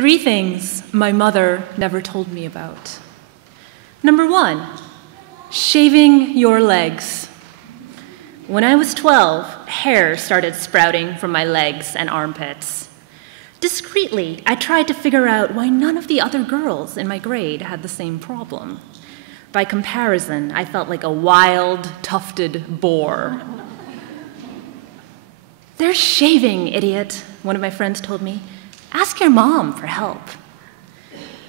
3 things my mother never told me about. Number 1, shaving your legs. When I was 12, hair started sprouting from my legs and armpits. Discreetly, I tried to figure out why none of the other girls in my grade had the same problem. By comparison, I felt like a wild, tufted boar. "They're shaving, idiot," one of my friends told me. "Ask your mom for help."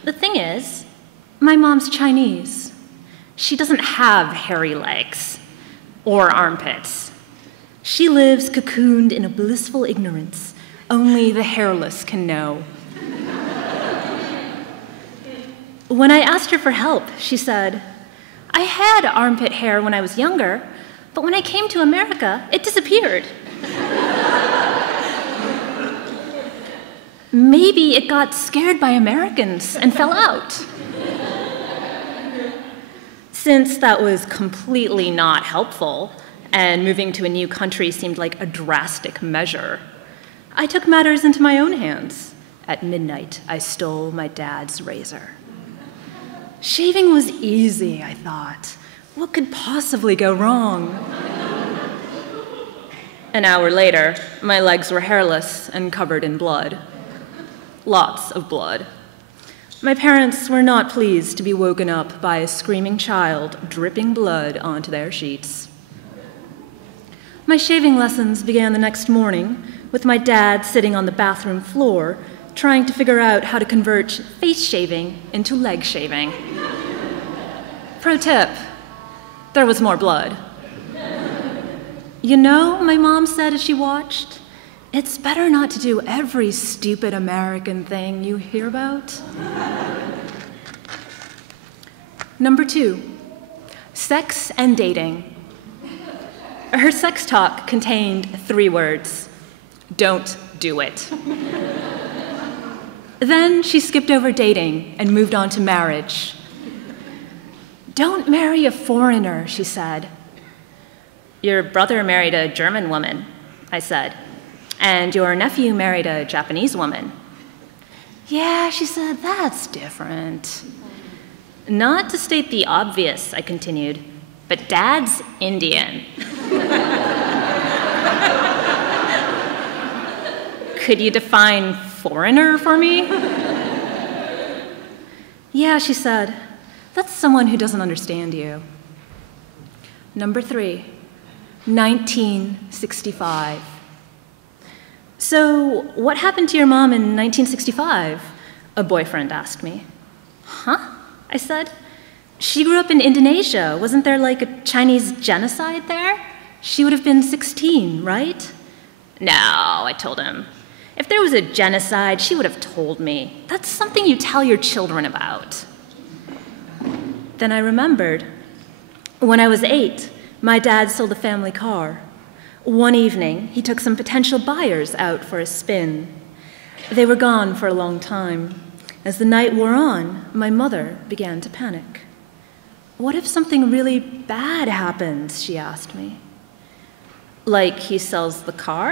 The thing is, my mom's Chinese. She doesn't have hairy legs or armpits. She lives cocooned in a blissful ignorance only the hairless can know. When I asked her for help, she said, "I had armpit hair when I was younger, but when I came to America, it disappeared." Maybe it got scared by Americans and fell out. Since that was completely not helpful, and moving to a new country seemed like a drastic measure, I took matters into my own hands. At midnight, I stole my dad's razor. Shaving was easy, I thought. What could possibly go wrong? An hour later, my legs were hairless and covered in blood. Lots of blood. My parents were not pleased to be woken up by a screaming child dripping blood onto their sheets. My shaving lessons began the next morning with my dad sitting on the bathroom floor trying to figure out how to convert face shaving into leg shaving. Pro tip, there was more blood. "You know," my mom said as she watched, "it's better not to do every stupid American thing you hear about." Number 2, sex and dating. Her sex talk contained 3 words: "Don't do it." Then she skipped over dating and moved on to marriage. "Don't marry a foreigner," she said. "Your brother married a German woman," I said, "and your nephew married a Japanese woman." "Yeah," she said, "that's different." "Not to state the obvious," I continued, "but Dad's Indian." "Could you define foreigner for me?" "Yeah," she said, "that's someone who doesn't understand you." Number 3, 1965. "So what happened to your mom in 1965? A boyfriend asked me. "Huh?" I said. "She grew up in Indonesia. Wasn't there like a Chinese genocide there? She would have been 16, right?" "No," I told him. "If there was a genocide, she would have told me. That's something you tell your children about." Then I remembered. When I was 8, my dad sold a family car. One evening, he took some potential buyers out for a spin. They were gone for a long time. As the night wore on, my mother began to panic. "What if something really bad happens?" she asked me. "Like he sells the car?"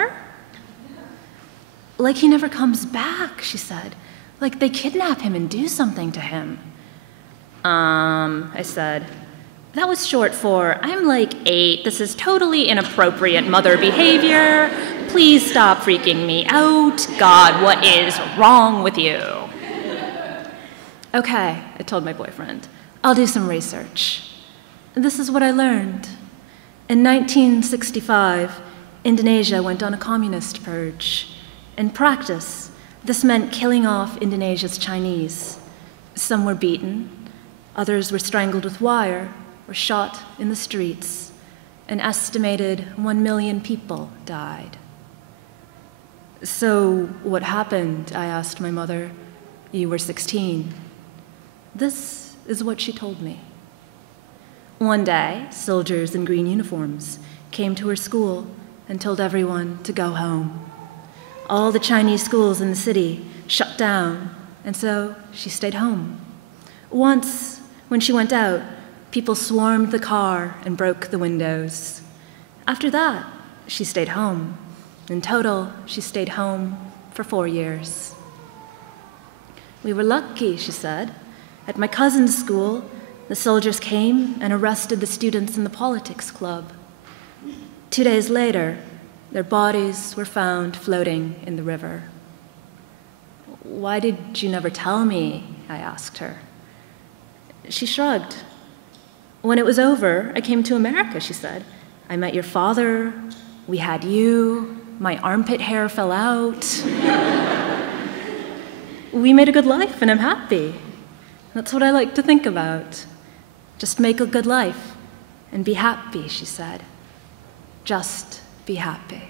"Like he never comes back," she said. "Like they kidnap him and do something to him." I said. That was short for, "I'm like 8, this is totally inappropriate mother behavior. Please stop freaking me out. God, what is wrong with you?" "Okay," I told my boyfriend, "I'll do some research." This is what I learned. In 1965, Indonesia went on a communist purge. In practice, this meant killing off Indonesia's Chinese. Some were beaten, others were strangled with wire, or shot in the streets. An estimated 1 million people died. "So what happened?" I asked my mother. "You were 16. This is what she told me. One day, soldiers in green uniforms came to her school and told everyone to go home. All the Chinese schools in the city shut down, and so she stayed home. Once, when she went out, people swarmed the car and broke the windows. After that, she stayed home. In total, she stayed home for 4 years." We were lucky, she said. At my cousin's school, the soldiers came and arrested the students in the politics club. 2 days later, their bodies were found floating in the river. Why did you never tell me? I asked her. She shrugged. When it was over, I came to America, she said. I met your father, we had you, my armpit hair fell out. We made a good life and I'm happy. That's what I like to think about. Just make a good life and be happy, she said. Just be happy.